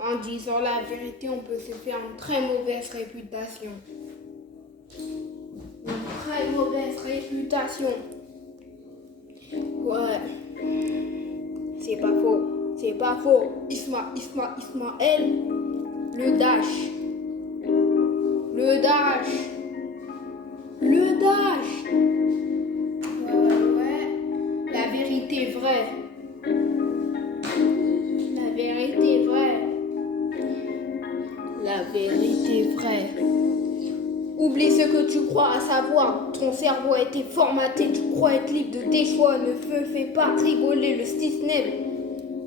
En disant la vérité, on peut se faire une très mauvaise réputation. Une très mauvaise réputation. Ouais. C'est pas faux. C'est pas faux. Ismaël. Le dash. Le dash. Le dash. Ouais. La vérité est vraie. La vérité est vraie. La vérité est vraie. Oublie ce que tu crois à savoir. Ton cerveau a été formaté. Tu crois être libre de tes choix. Ne me fais pas rigoler le système.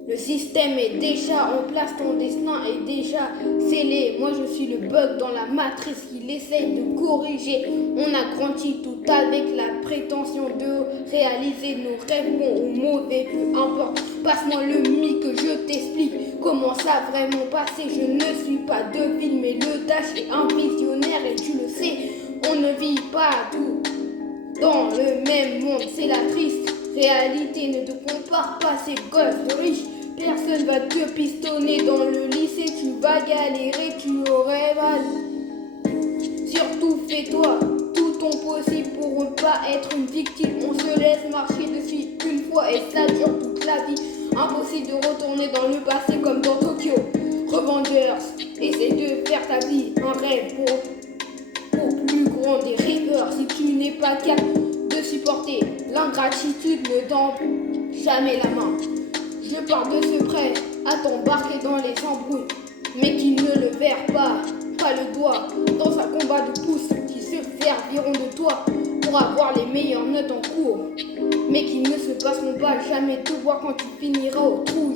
Le système est déjà en place. Ton destin est déjà scellé. Moi je suis le bug dans la matrice qu'il essaye de corriger. On a grandi tout avec la prétention de réaliser nos rêves, bons ou mauvais, peu importe. Passe-moi le mic que je t'explique comment ça a vraiment passé. Je ne suis pas de film, mais le dash est un visionnaire et tu le sais. On ne vit pas tout dans le même monde, c'est la triste réalité. Ne te compare pas, ces gosses de riches. Personne va te pistonner dans le lycée. Tu vas galérer, tu aurais mal. Surtout fais-toi tout ton possible pour ne pas être une victime. On se laisse marcher dessus une fois et ça dure toute la vie. Impossible de retourner dans le passé comme dans Tokyo Revengers. Essaie de faire ta vie un rêve pour plus grand des rêveurs. Si tu n'es pas capable de supporter l'ingratitude, ne tends jamais la main. Je pars de ce prêt à t'embarquer dans les embrouilles, mais qui ne le verrent pas le doigt dans un combat de pouces, qui se serviront de toi pour avoir les meilleures notes en cours, mais qui ne se passeront pas jamais te voir quand tu finiras au trou.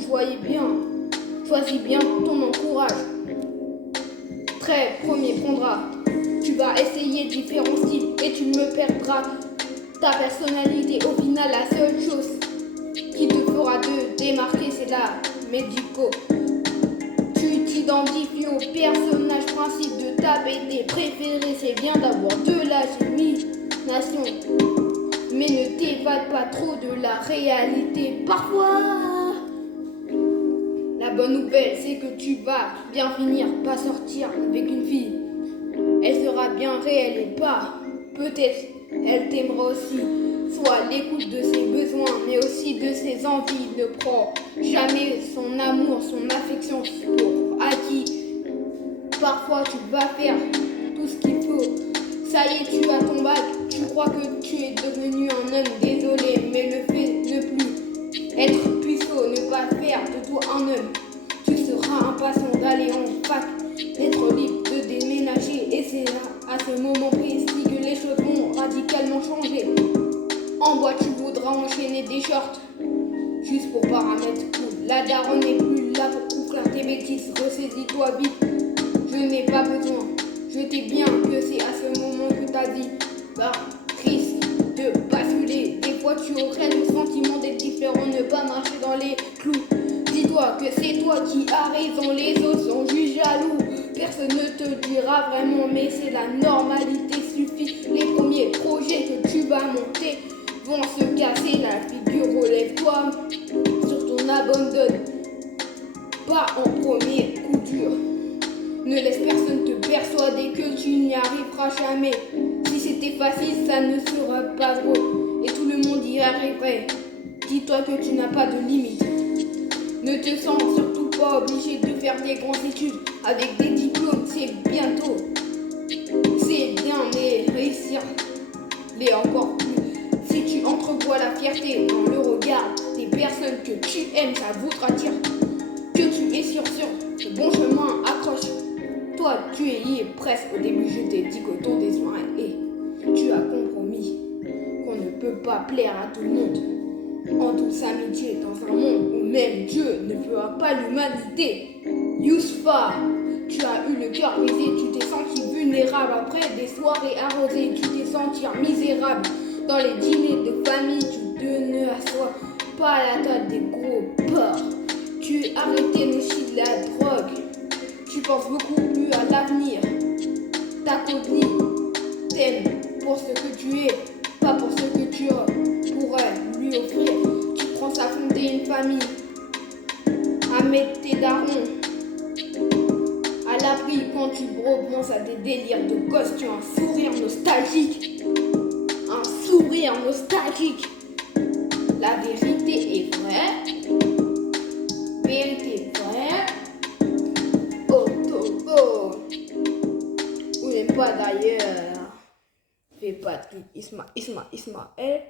Choisis bien ton encourage. Très premier prendra. Tu vas essayer différents styles et tu me perdras ta personnalité. Au final, la seule chose qui te fera te démarquer, c'est la médico. Tu t'identifies au personnage principe de ta BD préférée. C'est bien d'avoir de la gémination, mais ne t'évade pas trop de la réalité. Parfois, la bonne nouvelle, c'est que tu vas bien finir par sortir avec une fille. Elle sera bien réelle et pas, peut-être, elle t'aimera aussi. Sois à l'écoute de ses besoins, mais aussi de ses envies. Ne prends jamais son amour, son affection pour acquis. Parfois, tu vas faire tout ce qu'il faut. Ça y est, tu as ton bac. Tu crois que tu es devenu un homme. Désolé, mais le fait de ne plus être puceau, ne pas faire de toi un homme. Tu seras impatient d'aller en fac, d'être libre de déménager. Et c'est à ce moment précis que les choses vont radicalement changer. En bois, tu voudras enchaîner des shorts juste pour paramètres cool. La daronne n'est plus là pour faire tes bêtises. Ressaisis-toi vite, je n'ai pas besoin. Je t'ai bien que c'est à ce moment que ta vie va risque de basculer. Des fois, tu aurais le sentiment d'être différent, ne pas marcher dans les clous. Dis-toi que c'est toi qui as raison, les autres sont juste jaloux. Personne ne te dira vraiment, mais c'est la normalité. Suffit les premiers projets que tu vas monter vont se casser la figure. Relève-toi, surtout n'abandonne pas en premier coup dur. Ne laisse personne te persuader que tu n'y arriveras jamais. Si c'était facile, ça ne sera pas drôle et tout le monde y arriverait. Dis-toi que tu n'as pas de limite. Ne te sens surtout pas obligé de faire des grandes études avec des diplômes, c'est bientôt. C'est bien, mais réussir l'est encore plus. Si tu entrevois la fierté dans le regard des personnes que tu aimes, ça voudra dire que tu es sur le bon chemin. Accroche. Toi, tu y es presque. Au début, je t'ai dit que ton destin est. Tu as compromis qu'on ne peut pas plaire à tout le monde. En douce amitié, dans un monde où même Dieu ne fera pas l'humanité. Yousfa, tu as eu le cœur brisé, tu t'es senti vulnérable après des soirées arrosées, tu t'es senti misérable. Dans les dîners de famille, tu te ne assois pas à la table des gros porcs. Tu as arrêté le shit de la drogue. Tu penses beaucoup plus à l'avenir. Ta copine t'aime pour ce que tu es, pas pour ce que tu pourrais lui offrir. famille, à mettre tes darons à l'abri quand tu repenses à des délires de gosse. Tu as un sourire nostalgique, un sourire nostalgique. La vérité est vraie, vérité vraie. Oh, oh, oh. Ou même pas d'ailleurs. Fais pas de Ismaël.